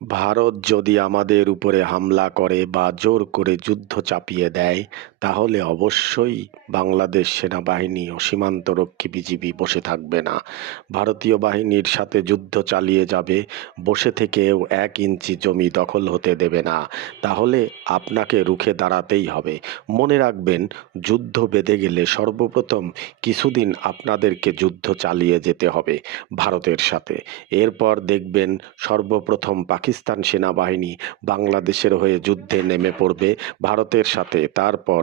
ভারত যদি আমাদের উপরে হামলা করে বা জোর করে যুদ্ধ চাপিয়ে দেয়, তাহলে অবশ্যই বাংলাদেশ সেনাবাহিনী ও সীমান্তরক্ষী বিজিবি বসে থাকবে না। ভারতীয় বাহিনীর সাথে যুদ্ধ চালিয়ে যাবে, বসে থেকেও 1 ইঞ্চি জমি দখল হতে দেবে না। তাহলে আপনাকে রুখে দাঁড়াতেই হবে। মনে রাখবেন, যুদ্ধ বেঁধে গেলে সর্বপ্রথম কিছুদিন আপনাদেরকে যুদ্ধ চালিয়ে যেতে হবে ভারতের সাথে। এরপর দেখবেন সর্বপ্রথম পাকিস্তান সেনাবাহিনী বাংলাদেশের হয়ে যুদ্ধে নেমে পড়বে ভারতের সাথে। তারপর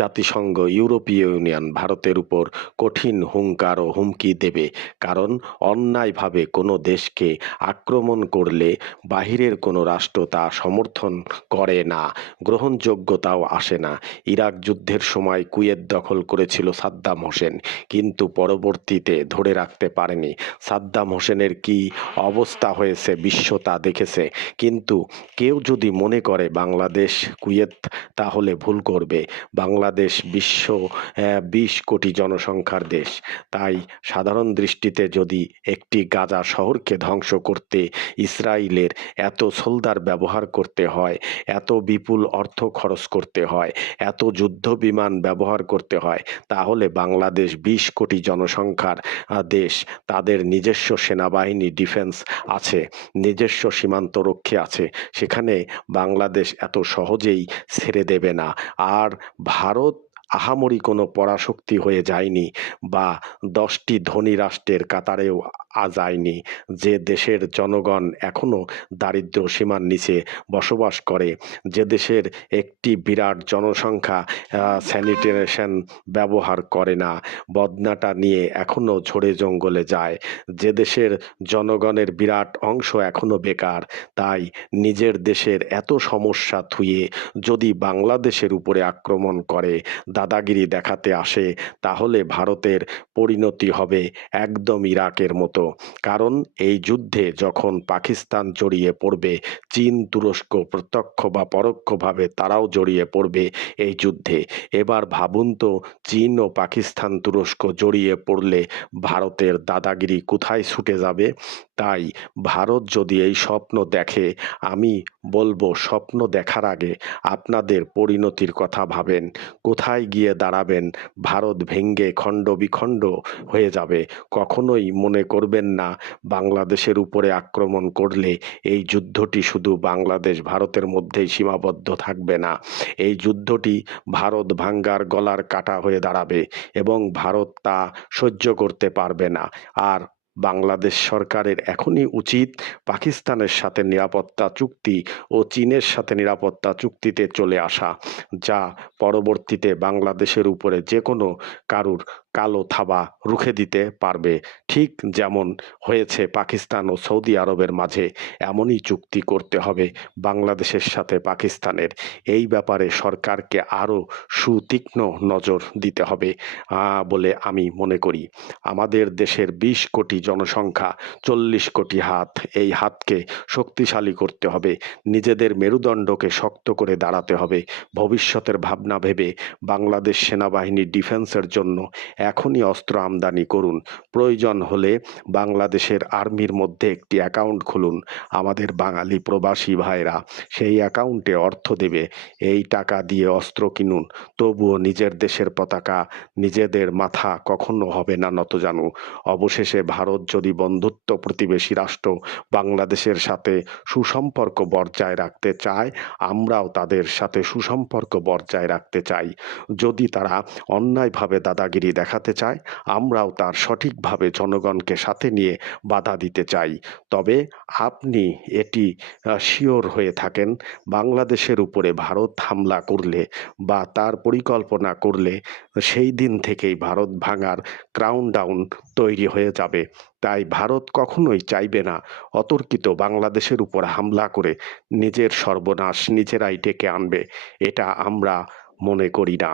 জাতিসংঘ, ইউরোপীয় ইউনিয়ন ভারতের উপর কঠিন হুঙ্কার ও হুমকি দেবে। কারণ অন্যায়ভাবে কোনো দেশকে আক্রমণ করলে বাহিরের কোনো রাষ্ট্র তা সমর্থন করে না, গ্রহণযোগ্যতাও আসে না। ইরাক যুদ্ধের সময় কুয়েত দখল করেছিল সাদ্দাম হোসেন, কিন্তু পরবর্তীতে ধরে রাখতে পারেনি। সাদ্দাম হোসেনের কি অবস্থা হয়েছে বিশ্ব তা দেখেছে। কিন্তু কেউ যদি মনে করে বাংলাদেশ কুয়েত, তাহলে ভুল করবে। বাংলাদেশ 20 কোটি জনসংখ্যার দেশ। তাই সাধারণ দৃষ্টিতে যদি একটি গাজা শহরকে ধ্বংস করতে ইসরায়েলের এত সোলদার ব্যবহার করতে হয়, এত বিপুল অর্থ খরচ করতে হয়, এত যুদ্ধ বিমান ব্যবহার করতে হয়, তাহলে বাংলাদেশ 20 কোটি জনসংখ্যার দেশ, তাদের নিজস্ব সেনাবাহিনী, ডিফেন্স আছে, নিজস্ব সীমান্তরক্ষী আছে। সেখানে বাংলাদেশ এত সহজেই ছেড়ে দেবে না। আর ভারত আহামরি কোনো পরাশক্তি হয়ে যায়নি, বা 10টি ধনী রাষ্ট্রের কাতারেও যায়নি। যে দেশের জনগণ এখনো দারিদ্র্য সীমার নিচে বসবাস করে, যে দেশের একটি বিরাট জনসংখ্যা স্যানিটেশন ব্যবহার করে না, বদনাটা নিয়ে এখনো ঝড়ে জঙ্গলে যায়, যে দেশের জনগণের বিরাট অংশ এখনো বেকার, তাই নিজের দেশের এত সমস্যা থুয়ে যদি বাংলাদেশের উপরে আক্রমণ করে, দাদাগিরি দেখাতে আসে, তাহলে ভারতের পরিণতি হবে একদম ইরাকের মতো। কারণ এই যুদ্ধে যখন পাকিস্তান জড়িয়ে পড়বে, চীন, তুরস্ক প্রত্যক্ষ বা পরোক্ষভাবে তারাও জড়িয়ে পড়বে এই যুদ্ধে। এবার ভাবুন তো, চীন ও পাকিস্তান, তুরস্ক জড়িয়ে পড়লে ভারতের দাদাগিরি কোথায় ছুটে যাবে? তাই ভারত যদি এই স্বপ্ন দেখে, আমি বলবো স্বপ্ন দেখার আগে আপনাদের পরিণতির কথা ভাবেন। কোথায় গিয়ে দাঁড়াবেন? ভারত ভেঙ্গে খণ্ড বিখণ্ড হয়ে যাবে। কখনোই মনে করবেন না বাংলাদেশের উপরে আক্রমণ করলে এই যুদ্ধটি শুধু বাংলাদেশ ভারতের মধ্যেই সীমাবদ্ধ থাকবে না। এই যুদ্ধটি ভারত ভাঙ্গার গলার কাটা হয়ে দাঁড়াবে, এবং ভারত তা সহ্য করতে পারবে না। আর বাংলাদেশ সরকারের এখনই উচিত পাকিস্তানের সাথে নিরাপত্তা চুক্তি ও চীনের সাথে নিরাপত্তা চুক্তিতে চলে আসা, যা পরবর্তীতে বাংলাদেশের উপরে যে কোনো কারুর কালো থাবা রুখে দিতে পারবে। ঠিক যেমন হয়েছে পাকিস্তান ও সৌদি আরবের মাঝে, এমনই চুক্তি করতে হবে বাংলাদেশের সাথে পাকিস্তানের। এই ব্যাপারে সরকারকে আরও সুতীক্ষ্ণ নজর দিতে হবে বলে আমি মনে করি। আমাদের দেশের 20 কোটি জনসংখ্যা, 40 কোটি হাত। এই হাতকে শক্তিশালী করতে হবে, নিজেদের মেরুদণ্ডকে শক্ত করে দাঁড়াতে হবে। ভবিষ্যতের ভাবনা ভেবে বাংলাদেশ সেনাবাহিনীর ডিফেন্সের জন্য এখনই অস্ত্র আমদানি করুন। প্রয়োজন হলে বাংলাদেশের আর্মির মধ্যে একটি অ্যাকাউন্ট খুলুন। আমাদের বাঙালি প্রবাসী ভাইরা সেই অ্যাকাউন্টে অর্থ দেবে। এই টাকা দিয়ে অস্ত্র কিনুন। তবুও নিজের দেশের পতাকা, নিজেদের মাথা কখনো হবে না নতজানু। অবশেষে ভারত যদি বন্ধুত্ব প্রতিবেশী রাষ্ট্র বাংলাদেশের সাথে সুসম্পর্ক বজায় রাখতে চায়, আমরাও তাদের সাথে সুসম্পর্ক বজায় রাখতে চাই। যদি তারা অন্যায়ভাবে দাদাগিরি দেখাতে চায়, আমরাও তার সঠিকভাবে জনগণকে সাথে নিয়ে বাধা দিতে চাই। তবে আপনি এটি শিওর হয়ে থাকেন, বাংলাদেশের উপরে ভারত হামলা করলে বা তার পরিকল্পনা করলে, সেই দিন থেকেই ভারত ভাঙার ক্রাউন্টডাউন তৈরি হয়ে যাবে। তাই ভারত কখনোই চাইবে না অতর্কিত বাংলাদেশের উপর হামলা করে নিজের সর্বনাশ নিজেরাই ডেকে আনবে। এটা আমরা মনে করি না।